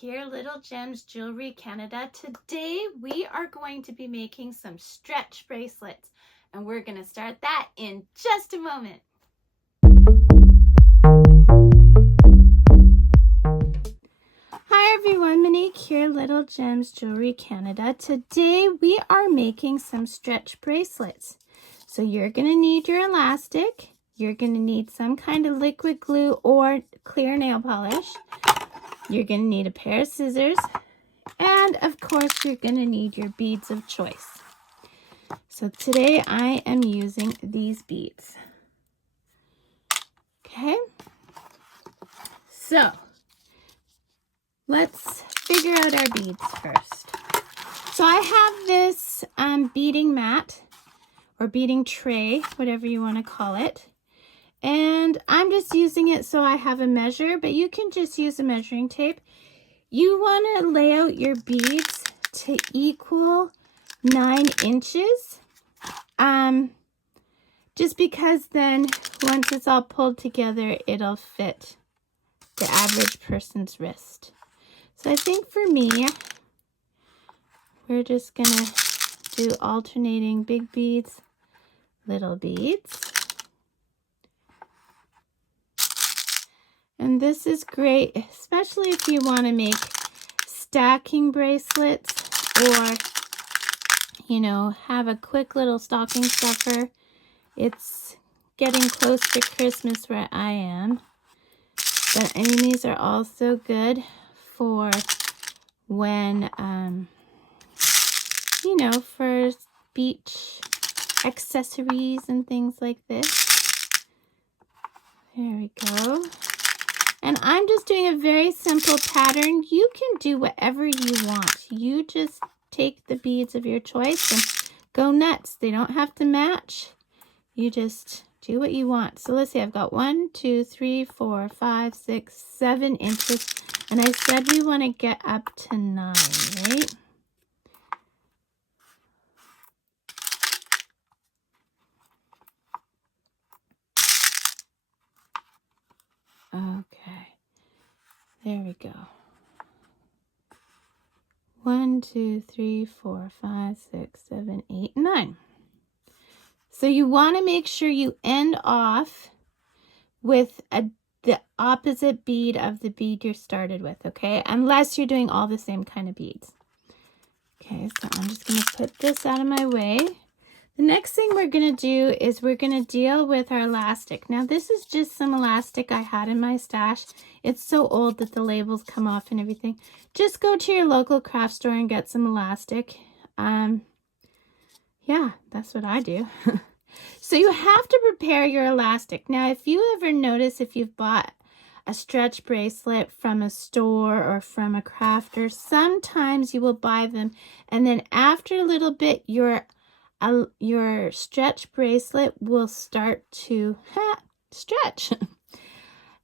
here, Little Gems Jewelry Canada. Today we are going to be making some stretch bracelets, and we're going to start that in just a moment. Hi everyone, Monique here, Little Gems Jewelry Canada. Today we are making some stretch bracelets. So you're going to need your elastic, you're going to need some kind of liquid glue or clear nail polish. You're going to need a pair of scissors, and of course you're going to need your beads of choice. So today I am using these beads. Okay, so let's figure out our beads first. So I have this beading mat or beading tray, whatever you want to call it. And I'm just using it so I have a measure, but you can just use a measuring tape. You want to lay out your beads to equal 9 inches. Just because then once it's all pulled together, it'll fit the average person's wrist. So I think for me, we're just gonna do alternating big beads, little beads. And this is great, especially if you want to make stacking bracelets or, you know, have a quick little stocking stuffer. It's getting close to Christmas where I am. But I mean, these are also good for when, you know, for beach accessories and things like this. There we go. And I'm just doing a very simple pattern. You can do whatever you want. You just take the beads of your choice and go nuts. They don't have to match. You just do what you want. So let's see, I've got 1, 2, 3, 4, 5, 6, 7 inches. And I said we want to get up to 9, right? Okay, there we go. 1, 2, 3, 4, 5, 6, 7, 8, 9. So you want to make sure you end off with the opposite bead of the bead you started with, okay? Unless you're doing all the same kind of beads. Okay, so I'm just going to put this out of my way. The next thing we're going to do is we're going to deal with our elastic. Now this is just some elastic I had in my stash. It's so old that the labels come off and everything. Just go to your local craft store and get some elastic. Yeah, that's what I do. So you have to prepare your elastic. Now if you ever notice, if you've bought a stretch bracelet from a store or from a crafter, sometimes you will buy them and then after a little bit your stretch bracelet will start to stretch.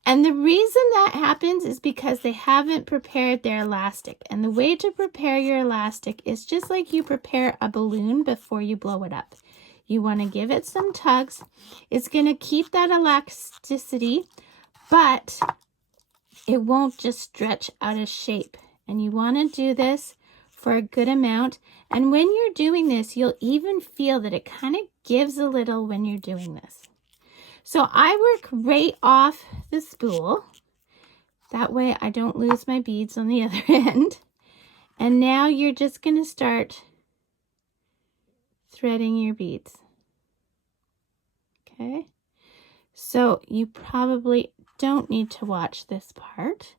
And the reason that happens is because they haven't prepared their elastic. And the way to prepare your elastic is just like you prepare a balloon before you blow it up. You want to give it some tugs. It's going to keep that elasticity, but it won't just stretch out of shape. And you want to do this for a good amount. And when you're doing this, you'll even feel that it kind of gives a little when you're doing this. So I work right off the spool. That way I don't lose my beads on the other end. And now you're just going to start threading your beads. Okay. So you probably don't need to watch this part,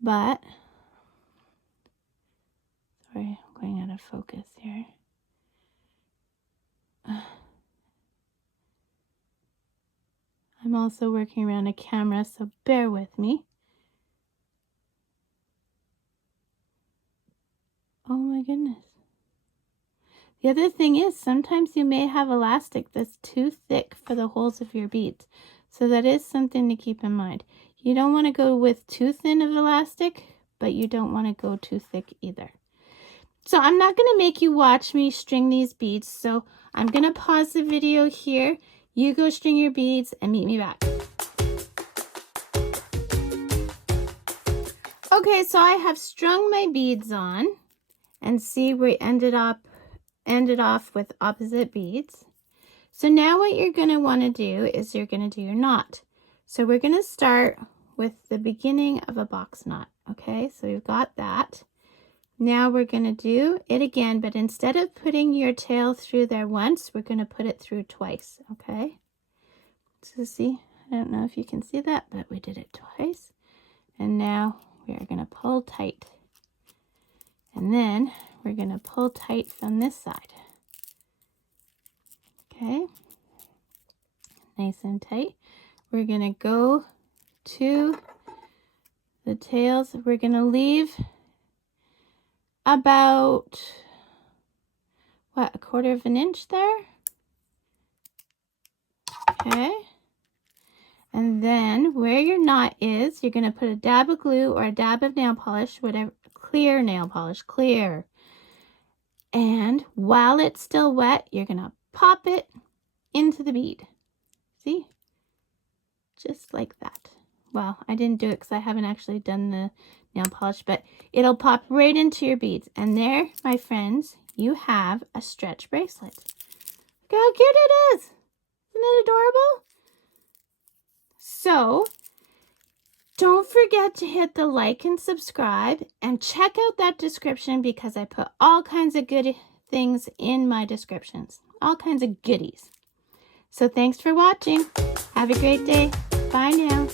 but sorry, I'm going out of focus here. I'm also working around a camera, so bear with me. Oh my goodness. The other thing is sometimes you may have elastic that's too thick for the holes of your beads. So that is something to keep in mind. You don't want to go with too thin of elastic, but you don't want to go too thick either. So I'm not going to make you watch me string these beads. So I'm going to pause the video here. You go string your beads and meet me back. Okay, so I have strung my beads on, and see, we ended off with opposite beads. So now what you're going to want to do is you're going to do your knot. So we're going to start with the beginning of a box knot. Okay, so we've got that. Now we're going to do it again, but instead of putting your tail through there once, we're going to put it through twice. Okay, so see, I don't know if you can see that, but we did it twice. And now we are going to pull tight. And then we're going to pull tight from this side. Okay, nice and tight. We're going to go to the tails. We're going to leave about, what, 1/4 of an inch there? Okay. And then where your knot is, you're going to put a dab of glue or a dab of nail polish, whatever, clear nail polish, clear. And while it's still wet, you're going to pop it into the bead. See? Just like that. Well, I didn't do it because I haven't actually done the nail polish, but it'll pop right into your beads. And there, my friends, you have a stretch bracelet. Look how cute it is. Isn't it adorable? So, don't forget to hit the like and subscribe, and check out that description because I put all kinds of good things in my descriptions. All kinds of goodies. So thanks for watching. Have a great day. Bye now.